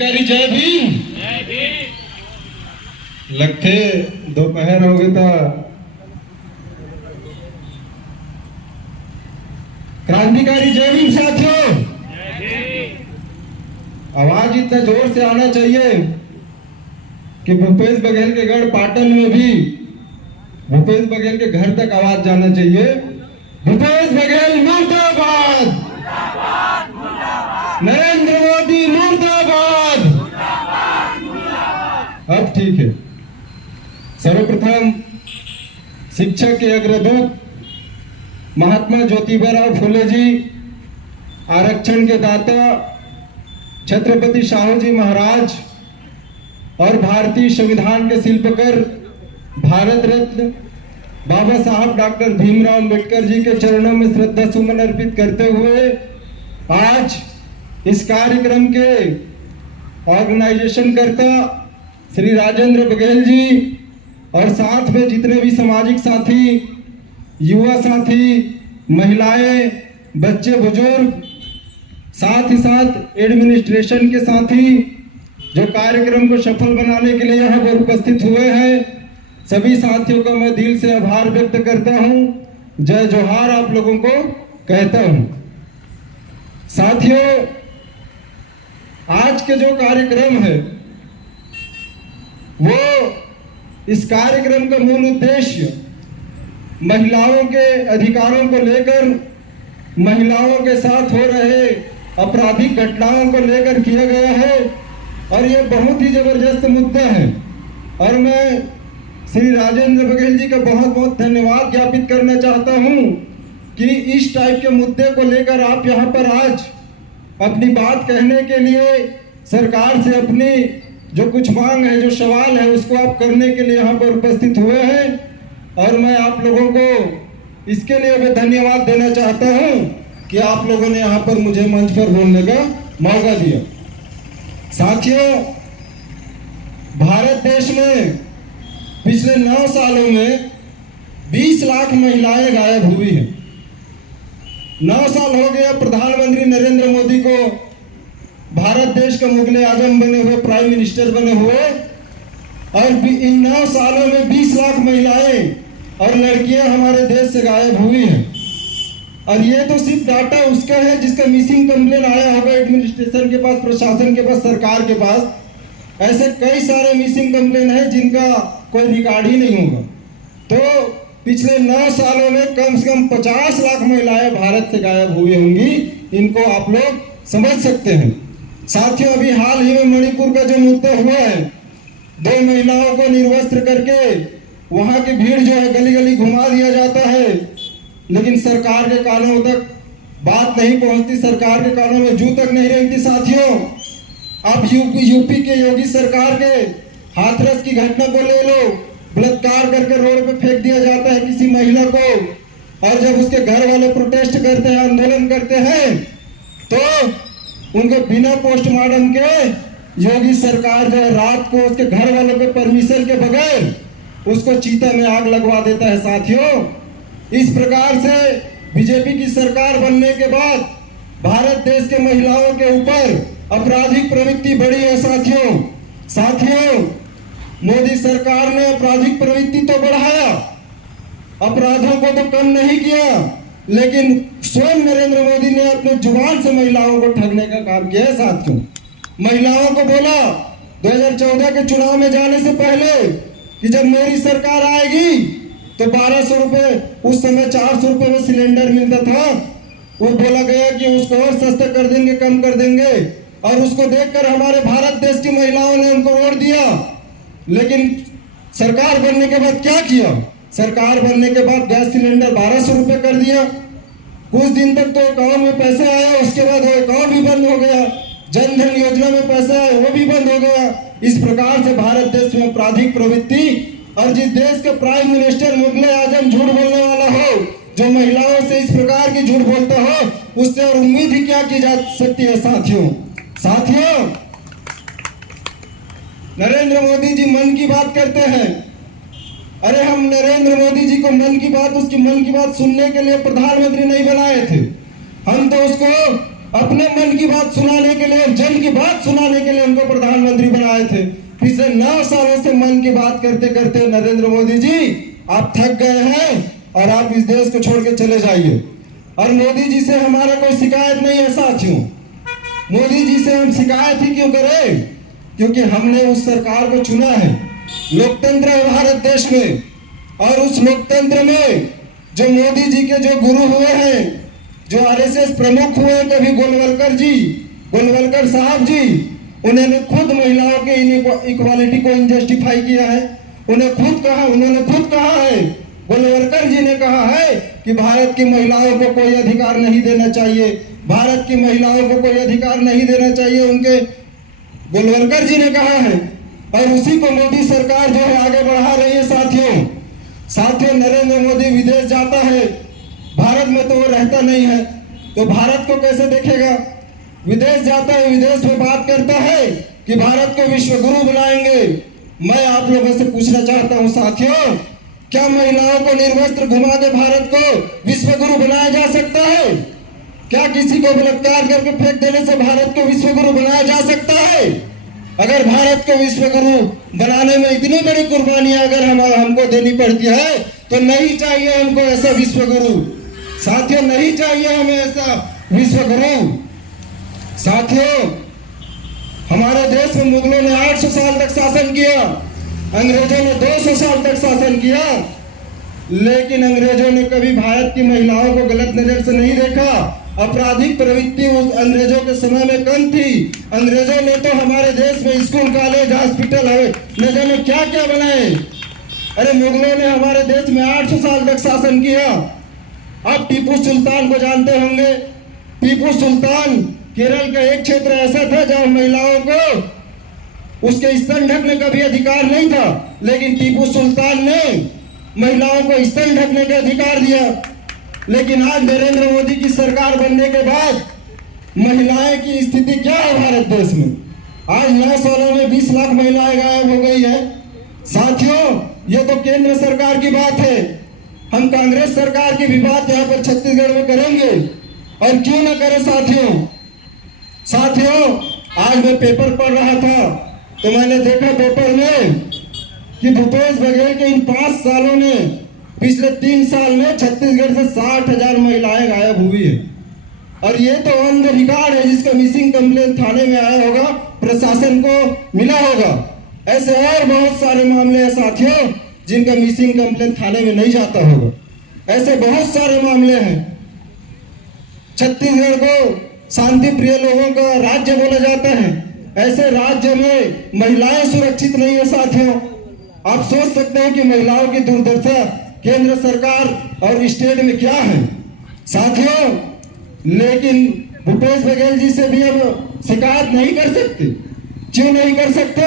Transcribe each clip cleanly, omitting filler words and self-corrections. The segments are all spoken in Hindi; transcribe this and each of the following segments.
जय भीम। लगते दोपहर हो गए था। क्रांतिकारी जय भीम साथियों, आवाज इतना जोर से आना चाहिए कि भूपेश बघेल के गढ़ पाटन में भी भूपेश बघेल के घर तक आवाज जाना चाहिए। भूपेश बघेल मुर्दाबाद, नरेंद्र मोदी मुर्दाबाद। अब ठीक है। सर्वप्रथम शिक्षा के अग्रदूत महात्मा ज्योतिबा फुले जी, आरक्षण के दाता छत्रपति शाहू जी महाराज और भारतीय संविधान के शिल्पकार भारत रत्न बाबा साहब डॉक्टर भीमराव अंबेडकर जी के चरणों में श्रद्धा सुमन अर्पित करते हुए आज इस कार्यक्रम के ऑर्गेनाइजेशन करता श्री राजेंद्र बघेल जी और साथ में जितने भी सामाजिक साथी, युवा साथी, महिलाएं, बच्चे, बुजुर्ग, साथ ही साथ एडमिनिस्ट्रेशन के साथी जो कार्यक्रम को सफल बनाने के लिए यहाँ पर उपस्थित हुए हैं, सभी साथियों का मैं दिल से आभार व्यक्त करता हूँ। जय जोहार आप लोगों को कहता हूँ। साथियों, आज के जो कार्यक्रम है वो इस कार्यक्रम का मूल उद्देश्य महिलाओं के अधिकारों को लेकर, महिलाओं के साथ हो रहे आपराधिक घटनाओं को लेकर किया गया है और ये बहुत ही जबरदस्त मुद्दा है। और मैं श्री राजेंद्र बघेल जी का बहुत बहुत धन्यवाद ज्ञापित करना चाहता हूं कि इस टाइप के मुद्दे को लेकर आप यहाँ पर आज अपनी बात कहने के लिए सरकार से अपनी जो कुछ मांग है, जो सवाल है, उसको आप करने के लिए यहाँ पर उपस्थित हुए हैं। और मैं आप लोगों को इसके लिए भी धन्यवाद देना चाहता हूँ कि आप लोगों ने यहाँ पर मुझे मंच पर बोलने का मौका दिया। साथियों, भारत देश में पिछले 9 सालों में 20 लाख महिलाएं गायब हुई हैं। 9 साल हो गया प्रधानमंत्री नरेंद्र मोदी को भारत देश का मुगले आजम बने हुए, प्राइम मिनिस्टर बने हुए, और इन 9 सालों में 20 लाख महिलाएं और लड़कियां हमारे देश से गायब हुई हैं। और ये तो सिर्फ डाटा उसका है जिसका मिसिंग कंप्लेन आया होगा एडमिनिस्ट्रेशन के पास, प्रशासन के पास, सरकार के पास। ऐसे कई सारे मिसिंग कंप्लेन है जिनका कोई रिकॉर्ड ही नहीं होगा। तो पिछले 9 सालों में कम से कम 50 लाख महिलाएं भारत से गायब हुई होंगी। इनको आप लोग समझ सकते हैं। साथियों, अभी हाल ही में मणिपुर का जो मुद्दा हुआ है, 2 महिलाओं को निर्वस्त्र करके वहां की भीड़ जो है गली गली घुमा दिया जाता है, लेकिन सरकार के कानों तक बात नहीं पहुंचती, सरकार के कानों में जू तक नहीं रहती। साथियों, आप यूपी के योगी सरकार के हाथरस की घटना को ले लो, बलात्कार करके रोड पे फेंक दिया जाता है किसी महिला को, और जब उसके घर वाले प्रोटेस्ट करते हैं, आंदोलन करते हैं, तो उनको बिना पोस्टमार्टम के योगी सरकार जो है रात को उसके घर वालों के परमिशन के बगैर उसको चीता में आग लगवा देता है। साथियों, इस प्रकार से बीजेपी की सरकार बनने के बाद भारत देश के महिलाओं के ऊपर आपराधिक प्रवृत्ति बढ़ी है। साथियों, मोदी सरकार ने आपराधिक प्रवृत्ति तो बढ़ाया, अपराधों को तो कम नहीं किया, लेकिन स्वयं नरेंद्र मोदी ने अपने जुबान से महिलाओं को ठगने का काम किया है। साथियों, महिलाओं को बोला 2014 के चुनाव में जाने से पहले कि जब मेरी सरकार आएगी तो 1200 रुपए, उस समय 400 रुपए में सिलेंडर मिलता था, वो बोला गया कि उसको और सस्ता कर देंगे, कम कर देंगे, और उसको देखकर हमारे भारत देश की महिलाओं ने उनको वोट दिया। लेकिन सरकार बनने के बाद क्या किया? सरकार बनने के बाद गैस सिलेंडर 1200 रुपए कर दिया। कुछ दिन तक तो अकाउंट में पैसे आया, उसके बाद वो अकाउंट भी बंद हो गया। जन धन योजना में पैसा आया, वो भी बंद हो गया। इस प्रकार से भारत देश में आपराधिक प्रवृत्ति, और जिस देश का प्राइम मिनिस्टर मुगले आजम झूठ बोलने वाला हो, जो महिलाओं से इस प्रकार की झूठ बोलता हो, उससे और उम्मीद ही क्या की जा सकती है। साथियों, नरेंद्र मोदी जी मन की बात करते हैं। अरे हम नरेंद्र मोदी जी को उसकी मन की बात सुनने के लिए प्रधानमंत्री नहीं बनाए थे, हम तो उसको अपने मन की बात सुनाने के लिए, जन की बात सुनाने के लिए उनको प्रधानमंत्री बनाए थे। पिछले 9 सालों से मन की बात करते करते नरेंद्र मोदी जी आप थक गए हैं और आप इस देश को छोड़ के चले जाइए। और मोदी जी से हमारा कोई शिकायत नहीं है साथियों। मोदी जी से हम शिकायत ही क्यों करें? क्योंकि हमने उस सरकार को चुना है। लोकतंत्र है भारत देश में, और उस लोकतंत्र में जो मोदी जी के जो गुरु हुए हैं, जो आरएसएस प्रमुख हुए हैं, कभी गोलवलकर साहब जी, उन्होंने खुद महिलाओं के इक्वालिटी को इनजस्टिफाई किया है। उन्होंने खुद कहा है, गोलवलकर जी ने कहा है कि भारत की महिलाओं को कोई अधिकार नहीं देना चाहिए, भारत की महिलाओं को कोई अधिकार नहीं देना चाहिए, उनके गोलवलकर जी ने कहा है। और उसी को मोदी सरकार जो है आगे बढ़ा रही है साथियों। नरेंद्र मोदी विदेश जाता है, भारत में तो वो रहता नहीं है, तो भारत को कैसे देखेगा? विदेश जाता है, विदेश में बात करता है कि भारत को विश्व गुरु बनाएंगे। मैं आप लोगों से पूछना चाहता हूं साथियों, क्या महिलाओं को निर्वस्त्र घुमा के भारत को विश्व गुरु बनाया जा सकता है? क्या किसी को बलात्कार करके फेंक देने से भारत को विश्व गुरु बनाया जा सकता है? अगर भारत को विश्व गुरु बनाने में इतनी बड़ी कुर्बानियां अगर हमको देनी पड़ती है, तो नहीं चाहिए हमको ऐसा विश्व गुरु साथियों, नहीं चाहिए हमें ऐसा विश्व गुरु साथियों। हमारे देश में मुगलों ने 800 साल तक शासन किया, अंग्रेजों ने 200 साल तक शासन किया, लेकिन अंग्रेजों ने कभी भारत की महिलाओं को गलत नजर से नहीं देखा। आपराधिक प्रवृत्ति उस अंग्रेजों के समय में कम थी। अंग्रेजों ने तो हमारे देश में स्कूल, कॉलेज, हॉस्पिटल न जाने क्या क्या बनाए। अरे मुगलों ने हमारे देश में 800 साल तक शासन किया। आप टीपू सुल्तान को जानते होंगे। टीपू सुल्तान केरल का एक क्षेत्र ऐसा था जहां महिलाओं को उसके स्तन ढकने का भी अधिकार नहीं था, लेकिन टीपू सुल्तान ने महिलाओं को स्तन ढकने का अधिकार दिया। लेकिन आज नरेंद्र मोदी की सरकार बनने के बाद महिलाएं की स्थिति क्या है भारत देश में? आज 9 सालों में 20 लाख महिलाएं गायब हो गई है साथियों। ये तो केंद्र सरकार की बात है। हम कांग्रेस सरकार की भी बात यहाँ पर छत्तीसगढ़ में करेंगे, और क्यों ना करें साथियों। आज मैं पेपर पढ़ रहा था तो मैंने देखा पेपर में कि भूपेश बघेल के इन 5 सालों में, पिछले 3 साल में छत्तीसगढ़ से 60,000 महिलाएं गायब हुई है। और ये तो ऑन द रिकॉर्ड है, जिसका मिसिंग कंप्लेंट थाने में आया होगा, प्रशासन को मिला होगा। ऐसे और बहुत सारे मामले हैं साथियों जिनका मिसिंग कंप्लेंट थाने में नहीं जाता होगा। ऐसे बहुत सारे मामले हैं। छत्तीसगढ़ को शांति प्रिय लोगों का राज्य बोला जाता है। ऐसे राज्य में महिलाएं सुरक्षित नहीं है साथियों। आप सोच सकते हैं कि महिलाओं की दुर्दशा केंद्र सरकार और स्टेट में क्या है साथियों। लेकिन भूपेश बघेल जी से भी अब शिकायत नहीं कर सकते। क्यों नहीं कर सकते?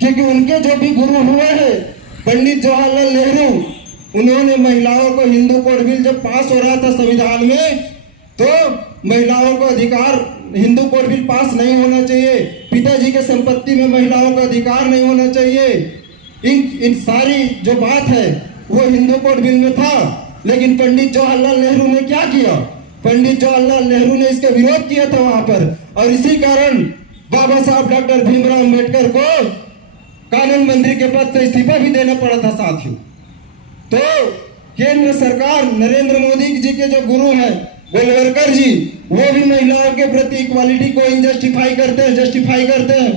क्योंकि उनके जो भी गुरु हुए हैं, पंडित जवाहरलाल नेहरू, उन्होंने महिलाओं को, हिंदू कोड बिल जब पास हो रहा था संविधान में, तो महिलाओं को अधिकार, हिंदू कोड बिल पास नहीं होना चाहिए, पिताजी के संपत्ति में महिलाओं का अधिकार नहीं होना चाहिए, इन सारी जो बात है वो हिंदू कोड बिल में था। लेकिन पंडित जवाहरलाल नेहरू ने क्या किया? पंडित जवाहरलाल नेहरू ने इसका विरोध किया था वहां पर, और इसी कारण बाबा साहब डॉक्टर भीमराव अम्बेडकर को कानून मंत्री के पद से इस्तीफा भी देना पड़ा था साथियों। तो केंद्र सरकार, नरेंद्र मोदी जी के जो गुरु हैं गोलवलकर जी, वो भी महिलाओं के प्रति इक्वालिटी को जस्टिफाई करते हैं।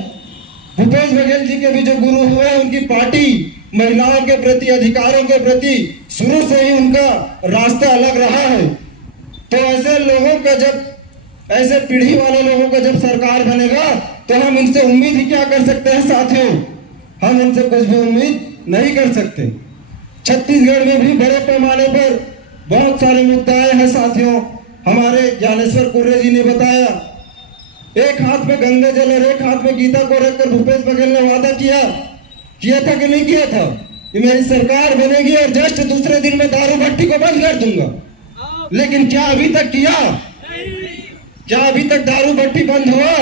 भूपेश बघेल जी के भी जो गुरु हुए हैं, उनकी पार्टी महिलाओं के प्रति, अधिकारों के प्रति शुरू से ही उनका रास्ता अलग रहा है। तो ऐसे लोगों का जब, ऐसे पीढ़ी वाले लोगों का जब सरकार बनेगा, तो हम उनसे उम्मीद ही क्या कर सकते हैं साथियों? हम उनसे कुछ भी उम्मीद नहीं कर सकते। छत्तीसगढ़ में भी बड़े पैमाने पर बहुत सारे मुद्दाएं हैं साथियों। हमारे ज्ञानेश्वर कुर्रे जी ने बताया, एक हाथ में गंगा जल और एक हाथ में गीता को रखकर भूपेश बघेल ने वादा किया था कि नहीं किया था कि मेरी सरकार बनेगी और जस्ट दूसरे दिन में दारू भट्टी को बंद कर दूंगा। लेकिन क्या अभी तक किया? क्या अभी तक दारू भट्टी बंद हुआ?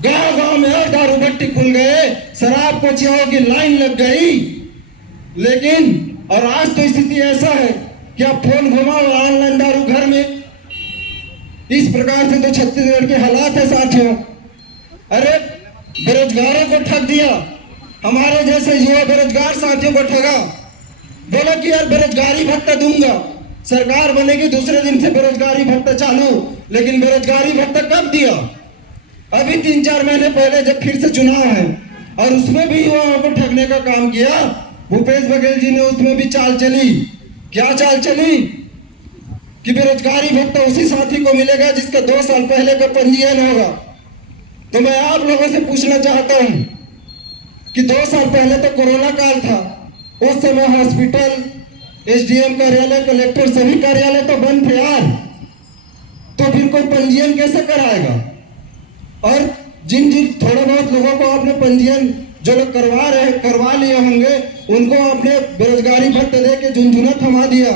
गांव गांव में और दारू भट्टी खुल गए, शराब कोचियों की लाइन लग गई। लेकिन और आज तो स्थिति ऐसा है कि आप फोन घुमाओ, ऑनलाइन दारू घर में, इस प्रकार से तो छत्तीसगढ़ के हालात है साथियों। अरे बेरोजगारों को ठग दिया, हमारे जैसे युवा बेरोजगार साथियों को ठगा, बोला कि यार बेरोजगारी भत्ता दूंगा, सरकार बनेगी दूसरे दिन से बेरोजगारी भत्ता चालू, लेकिन बेरोजगारी भत्ता कब दिया? अभी 3-4 महीने पहले जब फिर से चुनाव है और उसमें भी युवाओं को ठगने का काम किया भूपेश बघेल जी ने। उसमें भी चाल चली। क्या चाल चली? कि बेरोजगारी भत्ता उसी साथी को मिलेगा जिसका 2 साल पहले का पंजीयन होगा। तो मैं आप लोगों से पूछना चाहता हूं कि 2 साल पहले तो कोरोना काल था, उस समय हॉस्पिटल, एसडीएम कार्यालय, कलेक्टर सभी कार्यालय तो बंद थे यार, तो फिर कोई पंजीयन कैसे कराएगा? और जिन जिन थोड़ा बहुत लोगों को आपने पंजीयन जो लोग करवा लिए होंगे उनको आपने बेरोजगारी भत्ता दे के झुंझुना थमा दिया,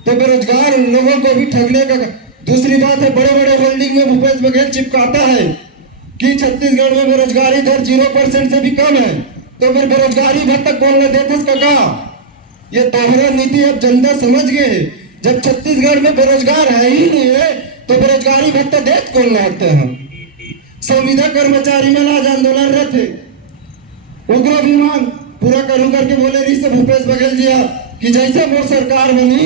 तो बेरोजगार लोगों को भी ठगने का। दूसरी बात है, बड़े बड़े होल्डिंग में भूपेश बघेल चिपकाता है कि छत्तीसगढ़ में बेरोजगारी दर 0% से भी कम है, तो फिर बेरोजगारी भत्ता कौन न देते काका? ये दोहरा नीति अब जनता समझ गए। जब छत्तीसगढ़ में बेरोजगार है ही नहीं है तो बेरोजगारी भत्ता देते कौन लगते हैं? संविदा कर्मचारी में आज आंदोलन रहे थे, उग्र भी मांग पूरा करूं करके बोले रही से भूपेश बघेल जी कि जैसे वो सरकार बनी